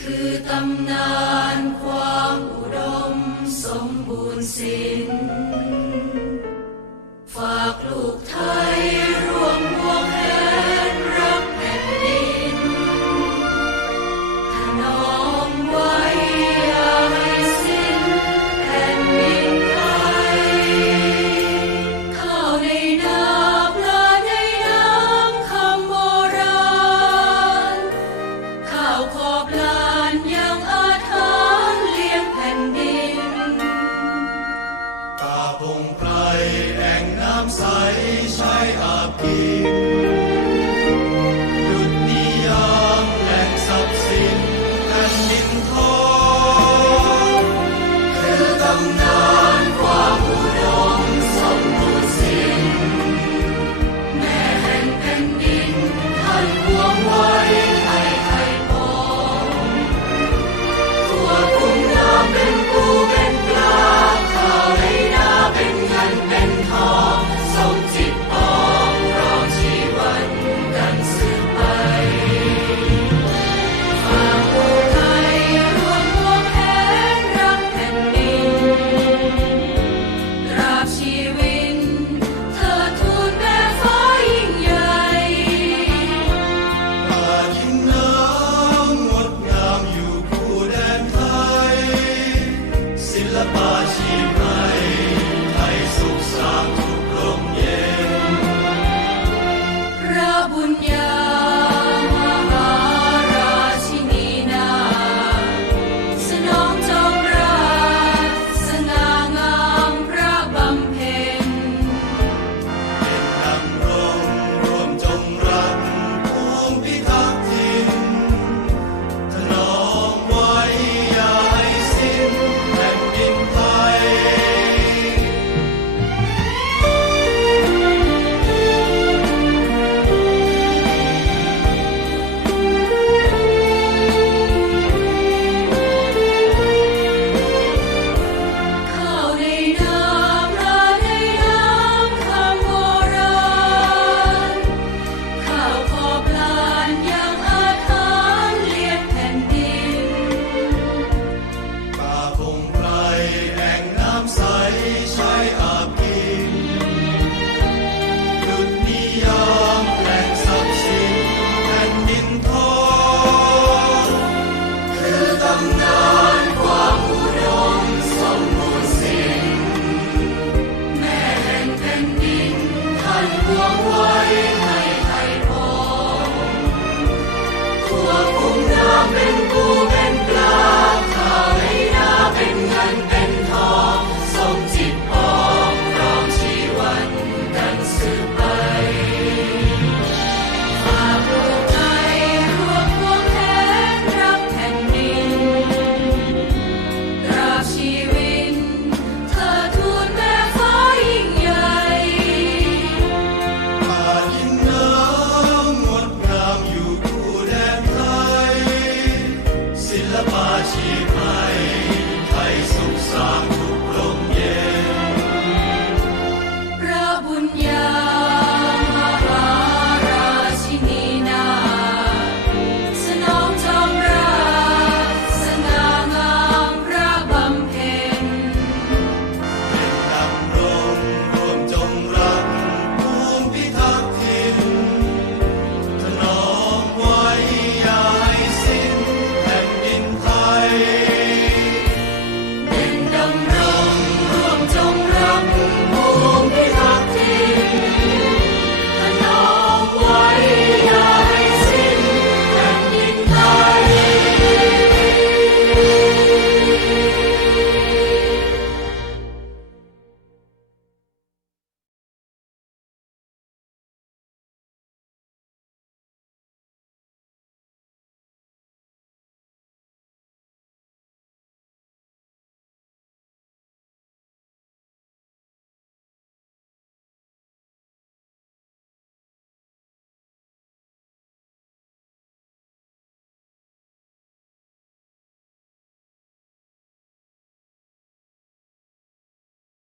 คือตำนานความอุดมสมบูรณ์สิ้น คุณยา ชีพไทยไทยสุขสันต์